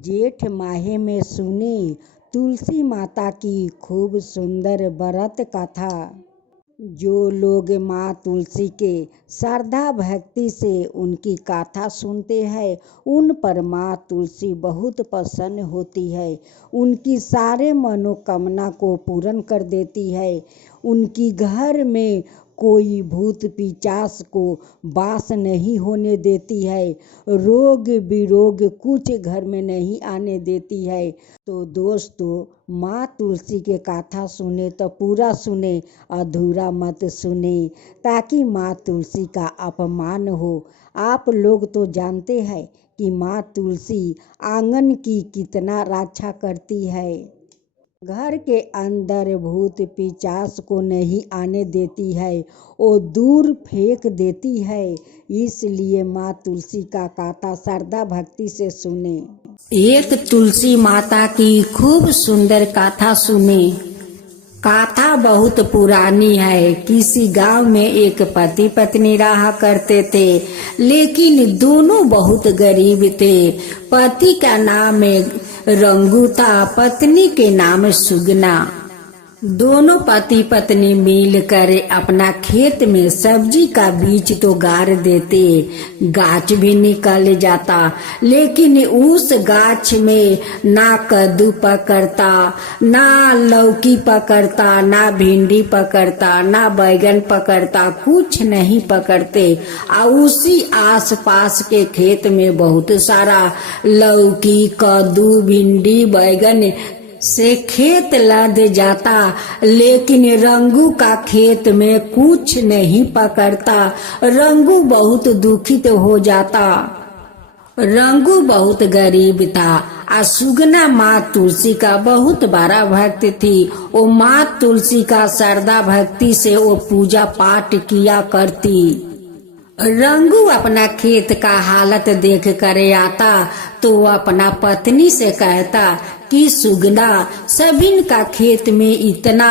जेठ माह में सुने तुलसी माता की खूब सुंदर व्रत कथा। जो लोग माँ तुलसी के श्रद्धा भक्ति से उनकी कथा सुनते हैं उन पर माँ तुलसी बहुत प्रसन्न होती है, उनकी सारे मनोकामना को पूर्ण कर देती है। उनकी घर में कोई भूत पिशाच को वास नहीं होने देती है, रोग विरोग कुछ घर में नहीं आने देती है। तो दोस्तों, माँ तुलसी के कथा सुने तो पूरा सुने, अधूरा मत सुने, ताकि माँ तुलसी का अपमान हो। आप लोग तो जानते हैं कि माँ तुलसी आंगन की कितना रक्षा करती है, घर के अंदर भूत पिशाच को नहीं आने देती है, वो दूर फेंक देती है। इसलिए माँ तुलसी का कथा श्रद्धा भक्ति से सुने। एक तुलसी माता की खूब सुंदर कथा सुने। कथा बहुत पुरानी है। किसी गांव में एक पति पत्नी रहा करते थे, लेकिन दोनों बहुत गरीब थे। पति का नाम रंगू था, पत्नी के नाम सुगना। दोनों पति पत्नी मिलकर अपना खेत में सब्जी का बीज तो गाड़ देते, गाछ भी निकल जाता, लेकिन उस गाछ में ना कद्दू पकड़ता, ना लौकी पकड़ता, ना भिंडी पकड़ता, ना बैगन पकड़ता, कुछ नहीं पकड़ते। और उसी आस पास के खेत में बहुत सारा लौकी, कद्दू, भिंडी, बैगन से खेत लद जाता, लेकिन रंगू का खेत में कुछ नहीं पकड़ता। रंगू बहुत दुखित हो जाता। रंगू बहुत गरीब था। और सुगना माँ तुलसी का बहुत बड़ा भक्त थी। वो माँ तुलसी का श्रद्धा भक्ति से वो पूजा पाठ किया करती। रंगू अपना खेत का हालत देख कर आता तो अपना पत्नी से कहता कि सुगना, सभी का खेत में इतना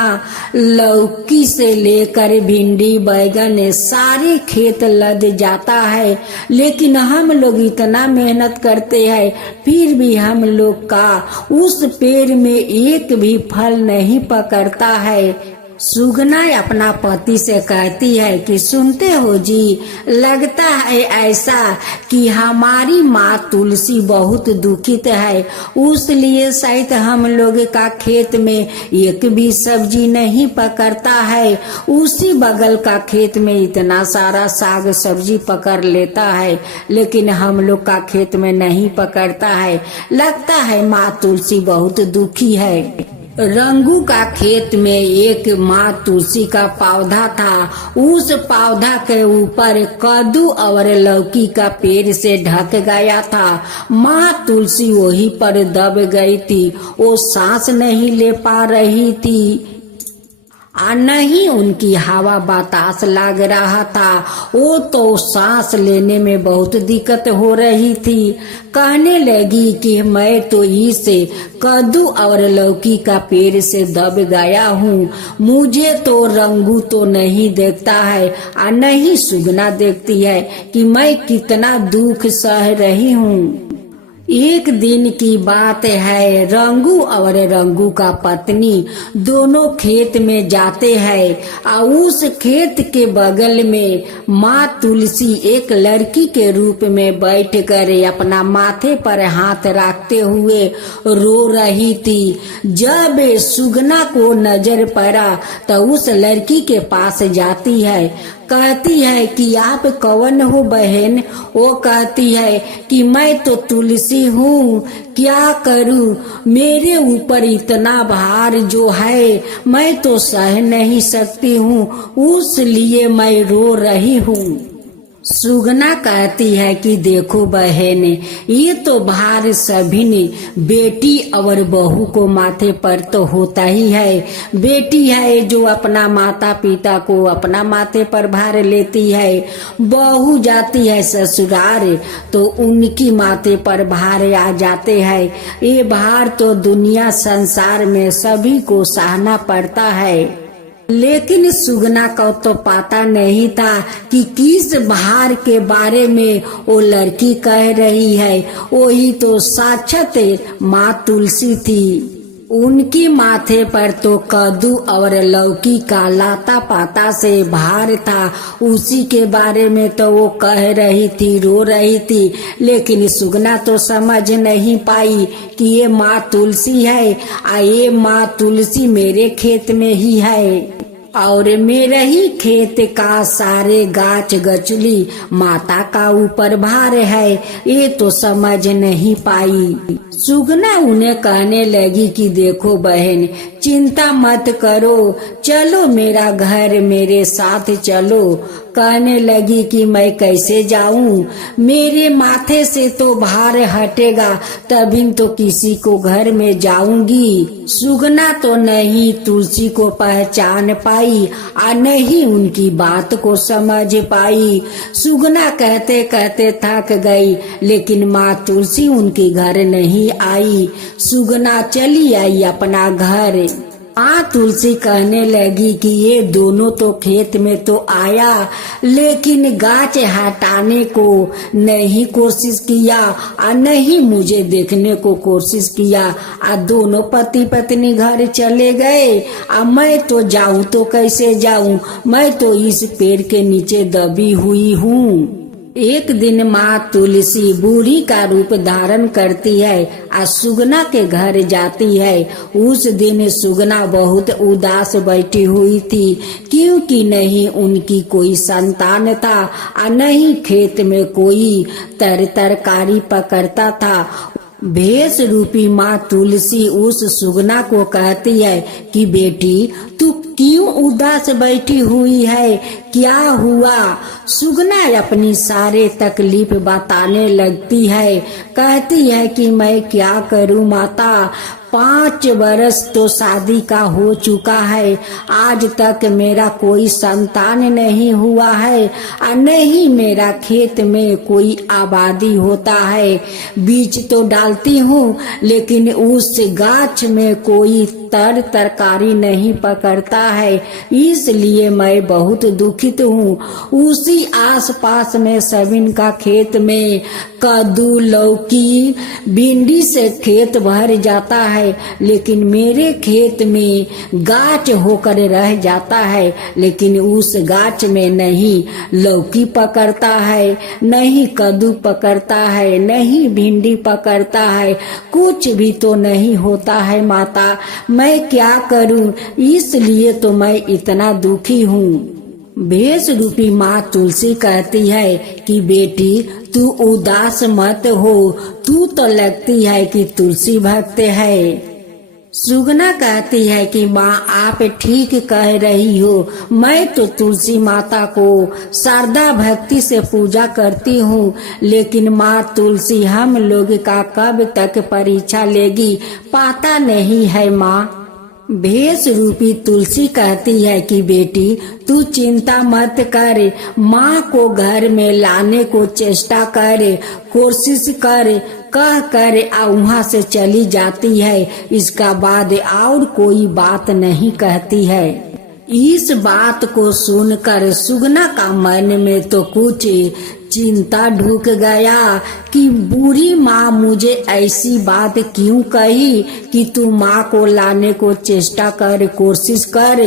लौकी से लेकर भिंडी, बैगन सारे खेत लद जाता है, लेकिन हम लोग इतना मेहनत करते हैं, फिर भी हम लोग का उस पेड़ में एक भी फल नहीं पकड़ता है। सुगना अपना पति से कहती है कि सुनते हो जी, लगता है ऐसा कि हमारी माँ तुलसी बहुत दुखित है, उसलिए शायद हम लोग का खेत में एक भी सब्जी नहीं पकड़ता है। उसी बगल का खेत में इतना सारा साग सब्जी पकड़ लेता है, लेकिन हम लोग का खेत में नहीं पकड़ता है। लगता है माँ तुलसी बहुत दुखी है। रंगू का खेत में एक माँ तुलसी का पौधा था। उस पौधा के ऊपर कद्दू और लौकी का पेड़ से ढक गया था। माँ तुलसी वहीं पर दब गई थी। वो सांस नहीं ले पा रही थी, नहीं उनकी हवा बतास लग रहा था। वो तो सांस लेने में बहुत दिक्कत हो रही थी। कहने लगी कि मैं तो इस कद्दू और लौकी का पेड़ से दब गया हूँ, मुझे तो रंगू तो नहीं देखता है और नहीं सुगना देखती है कि मैं कितना दुख सह रही हूँ। एक दिन की बात है, रंगू और रंगू का पत्नी दोनों खेत में जाते हैं और उस खेत के बगल में माँ तुलसी एक लड़की के रूप में बैठकर अपना माथे पर हाथ रखते हुए रो रही थी। जब सुगना को नजर पड़ा तो उस लड़की के पास जाती है, कहती है कि आप कौन हो बहन? वो कहती है कि मैं तो तुलसी हूँ, क्या करूँ, मेरे ऊपर इतना भार जो है मैं तो सह नहीं सकती हूँ, उसलिए मैं रो रही हूँ। सुगना कहती है कि देखो बहन, ये तो भार सभी ने बेटी और बहू को माथे पर तो होता ही है। बेटी है जो अपना माता पिता को अपना माथे पर भार लेती है, बहू जाती है ससुराल तो उनकी माथे पर भार आ जाते हैं। ये भार तो दुनिया संसार में सभी को सहना पड़ता है। लेकिन सुगना को तो पता नहीं था कि किस भार के बारे में वो लड़की कह रही है। वही तो साक्षात माँ तुलसी थी। उनकी माथे पर तो कद्दू और लौकी का लाता पाता से भार था। उसी के बारे में तो वो कह रही थी, रो रही थी। लेकिन सुगना तो समझ नहीं पाई कि ये माँ तुलसी है, ये माँ तुलसी मेरे खेत में ही है और मेरे ही खेत का सारे गाछ गचली माता का ऊपर भार है। ये तो समझ नहीं पाई। सुगना उन्हें कहने लगी कि देखो बहन, चिंता मत करो, चलो मेरा घर, मेरे साथ चलो। कहने लगी कि मैं कैसे जाऊं, मेरे माथे से तो भार हटेगा तभी तो किसी को घर में जाऊंगी। सुगना तो नहीं तुलसी को पहचान पाई और नहीं उनकी बात को समझ पाई। सुगना कहते कहते थक गई, लेकिन माँ तुलसी उनके घर नहीं आई। सुगना चली आई अपना घर। माँ तुलसी कहने लगी कि ये दोनों तो खेत में तो आया, लेकिन गाछ हटाने को नहीं कोशिश किया और नहीं मुझे देखने को कोशिश किया। दोनों पति पत्नी घर चले गए। मैं तो जाऊं तो कैसे जाऊं, मैं तो इस पेड़ के नीचे दबी हुई हूँ। एक दिन माँ तुलसी बूढ़ी का रूप धारण करती है और सुगना के घर जाती है। उस दिन सुगना बहुत उदास बैठी हुई थी, क्योंकि नहीं उनकी कोई संतान था और नहीं खेत में कोई तरकारी पकड़ता था। भेष रूपी माँ तुलसी उस सुगना को कहती है कि बेटी, तू क्यों उदास बैठी हुई है, क्या हुआ? सुगना अपनी सारे तकलीफ बताने लगती है। कहती है कि मैं क्या करूं माता, 5 बरस तो शादी का हो चुका है, आज तक मेरा कोई संतान नहीं हुआ है और नहीं मेरा खेत में कोई आबादी होता है। बीज तो डालती हूँ, लेकिन उस गाछ में कोई तरकारी नहीं पकड़ता है, इसलिए मैं बहुत दुखित हूँ। उसी आसपास में सबिन का खेत में कद्दू, लौकी, भिंडी से खेत भर जाता है, लेकिन मेरे खेत में गाछ होकर रह जाता है, लेकिन उस गाछ में नहीं लौकी पकड़ता है, नहीं कद्दू पकड़ता है, नहीं भिंडी पकड़ता है, कुछ भी तो नहीं होता है माता, मैं क्या करूं? इसलिए तो मैं इतना दुखी हूँ। भेष रूपी माँ तुलसी कहती है कि बेटी, तू उदास मत हो, तू तो लगती है कि तुलसी भक्त है। सुगना कहती है कि माँ आप ठीक कह रही हो, मैं तो तुलसी माता को श्रद्धा भक्ति से पूजा करती हूँ, लेकिन माँ तुलसी हम लोग का कब तक परीक्षा लेगी पता नहीं है माँ। भेष रूपी तुलसी कहती है कि बेटी, तू चिंता मत कर, माँ को घर में लाने को चेष्टा कर, कोशिश कर, कह कर वहाँ से चली जाती है। इसका बाद और कोई बात नहीं कहती है। इस बात को सुनकर सुगना का मन में तो कुछ चिंता ढुक गया कि बूढ़ी माँ मुझे ऐसी बात क्यों कही कि तू माँ को लाने को चेष्टा कर, कोशिश कर,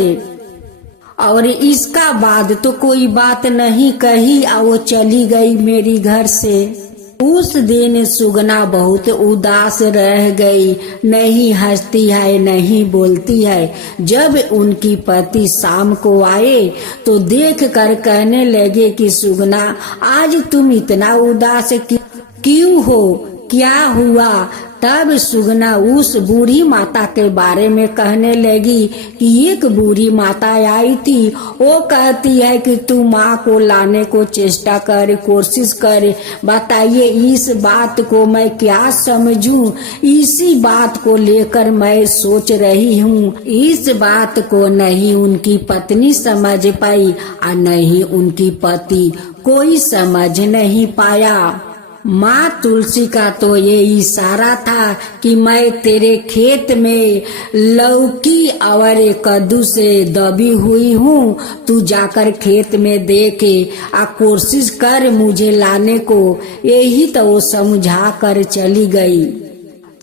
और इसका बाद तो कोई बात नहीं कही और वो चली गई मेरी घर से। उस दिन सुगना बहुत उदास रह गई, नहीं हंसती है, नहीं बोलती है। जब उनकी पति शाम को आए तो देख कर कहने लगे कि सुगना, आज तुम इतना उदास क्यों हो, क्या हुआ? तब सुगना उस बूढ़ी माता के बारे में कहने लगी कि एक बूढ़ी माता आई थी, वो कहती है कि तू माँ को लाने को चेष्टा कर, कोशिश कर। बताइए इस बात को मैं क्या समझूं? इसी बात को लेकर मैं सोच रही हूँ। इस बात को नहीं उनकी पत्नी समझ पाई और नहीं उनकी पति कोई समझ नहीं पाया। माँ तुलसी का तो ये इशारा था कि मैं तेरे खेत में लौकी और कद्दू से दबी हुई हूँ, तू जाकर खेत में देखे आ कोशिश कर मुझे लाने को। यही तो वो समझा कर चली गई।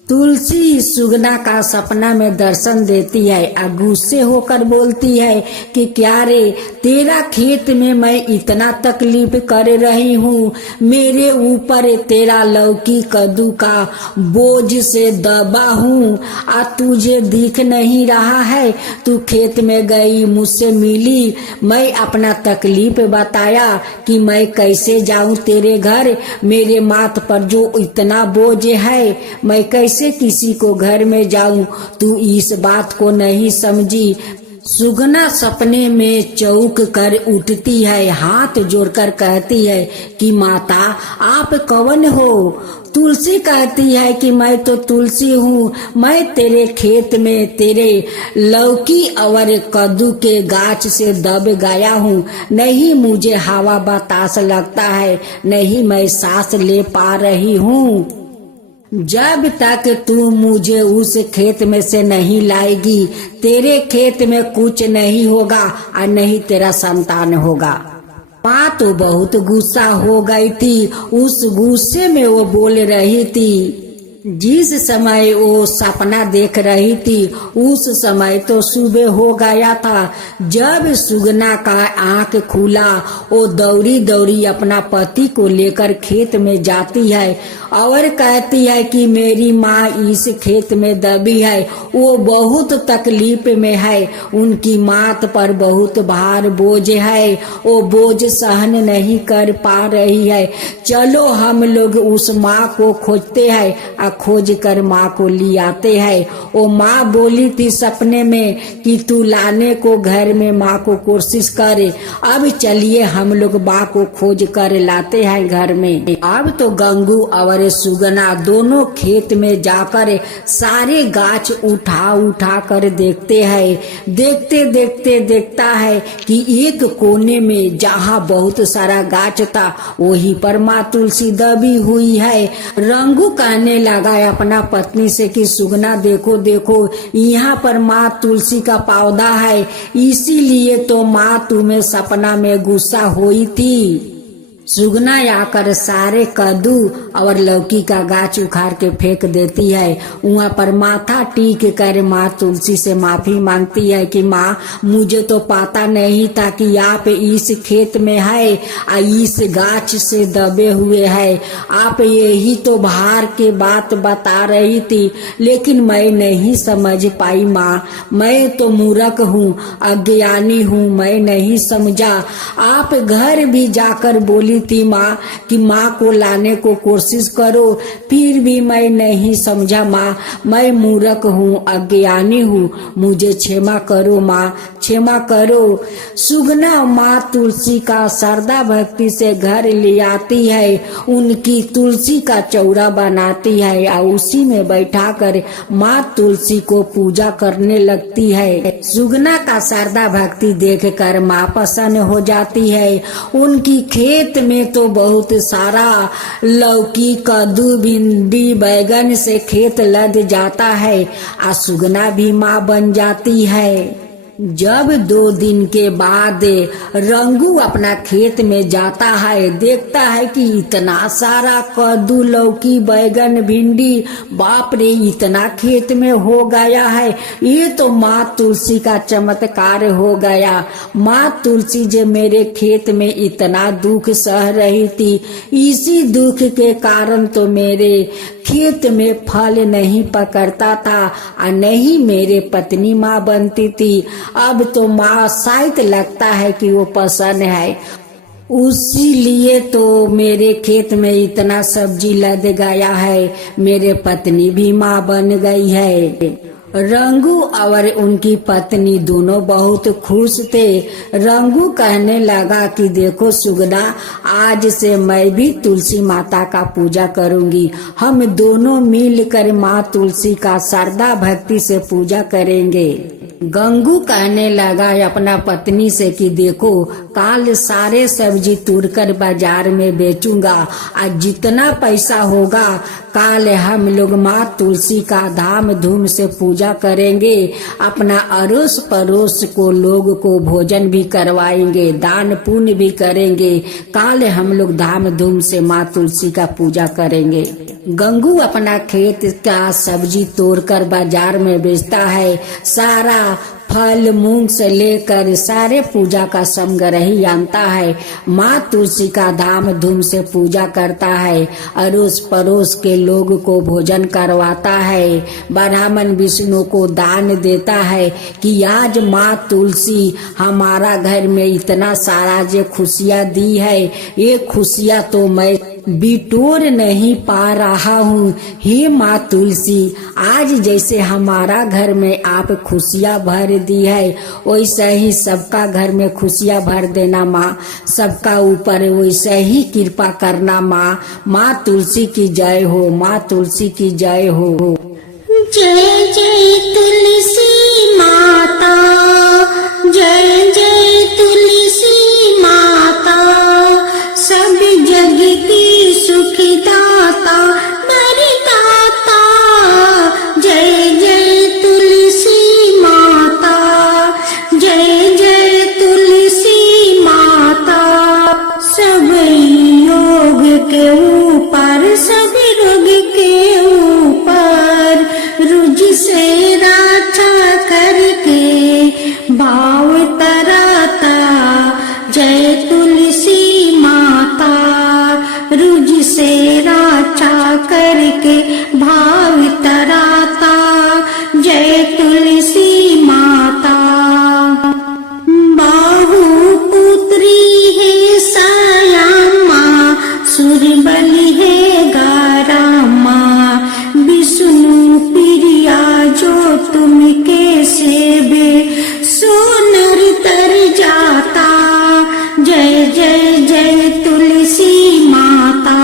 तुलसी सुगना का सपना में दर्शन देती है और गुस्से होकर बोलती है कि क्या रे, तेरा खेत में मैं इतना तकलीफ कर रही हूँ, मेरे ऊपर तेरा लौकी कद्दू का बोझ से दबा हूँ, आ तुझे दिख नहीं रहा है। तू खेत में गई, मुझसे मिली, मैं अपना तकलीफ बताया कि मैं कैसे जाऊँ तेरे घर, मेरे माथ पर जो इतना बोझ है, मैं कैसे किसी को घर में जाऊं, तू इस बात को नहीं समझी। सुगना सपने में चौंक कर उठती है, हाथ जोड़कर कहती है कि माता आप कौन हो? तुलसी कहती है कि मैं तो तुलसी हूँ, मैं तेरे खेत में तेरे लौकी और कद्दू के गाछ से दब गया हूँ। नहीं मुझे हवा बतास लगता है, नहीं मैं सांस ले पा रही हूँ। जब तक तू मुझे उस खेत में से नहीं लाएगी, तेरे खेत में कुछ नहीं होगा और नहीं तेरा संतान होगा। माँ तो बहुत गुस्सा हो गई थी। उस गुस्से में वो बोल रही थी, जिस समय वो सपना देख रही थी उस समय तो सुबह हो गया था। जब सुगना का आंख खुला, वो दौड़ी दौड़ी अपना पति को लेकर खेत में जाती है और कहती है कि मेरी माँ इस खेत में दबी है, वो बहुत तकलीफ में है, उनकी माथ पर बहुत भार बोझ है, वो बोझ सहन नहीं कर पा रही है। चलो हम लोग उस माँ को खोजते हैं। खोज कर माँ को ले आते हैं। वो माँ बोली थी सपने में कि तू लाने को घर में माँ को कोशिश करे। अब चलिए हम लोग माँ को खोज कर लाते हैं घर में। अब तो गंगू और सुगना दोनों खेत में जाकर सारे गाछ उठा उठा कर देखते हैं। देखते देखते देखता है कि एक कोने में जहाँ बहुत सारा गाछ था वहीं पर माँ तुलसी दबी हुई है। रंगू कहने लगा अपना पत्नी से कि सुगना देखो देखो, यहाँ पर माँ तुलसी का पौधा है, इसीलिए तो माँ तुम्हें सपना में गुस्सा हुई थी। सुगना आकर सारे कद्दू और लौकी का गाछ उखाड़ के फेंक देती है। वहाँ पर माथा टीक कर माँ तुलसी से माफी मांगती है कि माँ मुझे तो पता नहीं था कि आप इस खेत में है और इस गाछ से दबे हुए है। आप यही तो भार के बात बता रही थी, लेकिन मैं नहीं समझ पाई माँ। मैं तो मूर्ख हूँ, अज्ञानी हूँ, मैं नहीं समझा। आप घर भी जाकर बोली थी माँ कि माँ को लाने को कोशिश करो, फिर भी मैं नहीं समझा माँ। मैं मूर्ख हूँ, अज्ञानी हूँ, मुझे क्षमा करो माँ, क्षमा करो। सुगना माँ तुलसी का श्रद्धा भक्ति से घर ले आती है, उनकी तुलसी का चौरा बनाती है और उसी में बैठा कर माँ तुलसी को पूजा करने लगती है। सुगना का श्रद्धा भक्ति देखकर माँ प्रसन्न हो जाती है। उनकी खेत में तो बहुत सारा लौकी कद्दू भिंडी बैगन से खेत लद जाता है और सुगना भी माँ बन जाती है। जब 2 दिन के बाद रंगू अपना खेत में जाता है, देखता है कि इतना सारा कद्दू लौकी बैगन भिंडी, बाप रे, इतना खेत में हो गया है। ये तो माँ तुलसी का चमत्कार हो गया। माँ तुलसी जो मेरे खेत में इतना दुख सह रही थी, इसी दुख के कारण तो मेरे खेत में फल नहीं पकड़ता था और नहीं मेरे पत्नी माँ बनती थी। अब तो माँ शायद लगता है कि वो पसंद है, उसी लिए तो मेरे खेत में इतना सब्जी लद गया है, मेरे पत्नी भी माँ बन गई है। रंगू और उनकी पत्नी दोनों बहुत खुश थे। रंगू कहने लगा कि देखो सुगना, आज से मैं भी तुलसी माता का पूजा करूंगी। हम दोनों मिलकर माँ तुलसी का श्रद्धा भक्ति से पूजा करेंगे। गंगू कहने लगा अपना पत्नी से कि देखो, काल सारे सब्जी तोड़कर बाजार में बेचूंगा और जितना पैसा होगा काल हम लोग माँ तुलसी का धाम धूम से पूजा करेंगे। अपना अड़ोस पड़ोस को लोग को भोजन भी करवाएंगे, दान पुण्य भी करेंगे। काल हम लोग धाम धूम से माँ तुलसी का पूजा करेंगे। गंगू अपना खेत का सब्जी तोड़कर बाजार में बेचता है। सारा फल मूंग से लेकर सारे पूजा का समग्रही आनता है। माँ तुलसी का धाम धूम से पूजा करता है। अड़ोस पड़ोस के लोग को भोजन करवाता है। ब्राह्मण विष्णु को दान देता है कि आज माँ तुलसी हमारा घर में इतना सारा जो खुशियाँ दी है, ये खुशियाँ तो मैं बिटोर नहीं पा रहा हूँ। हे माँ तुलसी, आज जैसे हमारा घर में आप खुशियाँ भर दी है, वैसे ही सबका घर में खुशियाँ भर देना माँ। सबका ऊपर वैसे ही कृपा करना माँ। माँ तुलसी की जय हो, माँ तुलसी की जय हो। जय जय तुलसी माता, जय जय तुलसी माता, सब जग की सुखदाता वरदाता। जय जय तुलसी माता, जय जय तुलसी माता, सब योग के ऊपर, सब रोग के ऊपर रुझ से रक्षा करके भाव तराता। जय तुलसी माता, रुझ से रक्षा करके भाव तराता। जय तुलसी माता। बाहु पुत्री है सयामा, सुरबली है गारामा, विष्णु प्रिया जो तुम के सेवे सोनर तर जाता। जय जय जय तुलसी माता,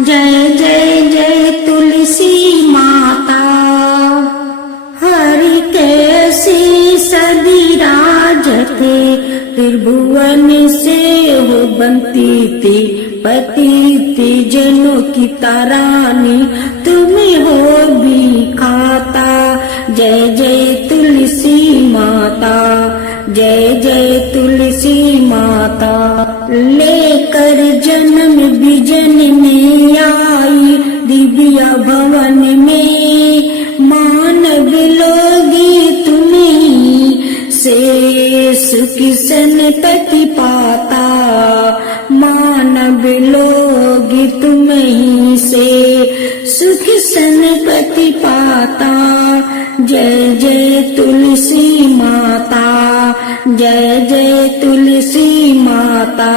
जय जय जय तुलसी माता। हरि कैसी सदी राजते, त्रिभुवन से हो बनती थी, पति थी जनों की तारानी, तुम्हें हो भी खाता। जय जय तुलसी माता, जय जय तुलसी माता। लेकर जन्म बिजन में आई दिव्य भवन में, मानव लोगी तुम्हीं से सुख संपत्ति पाता। मानव लोगी तुम्हीं से सुख संपत्ति पाता। जय जय तुलसी माता, जय जय तुलसी माता।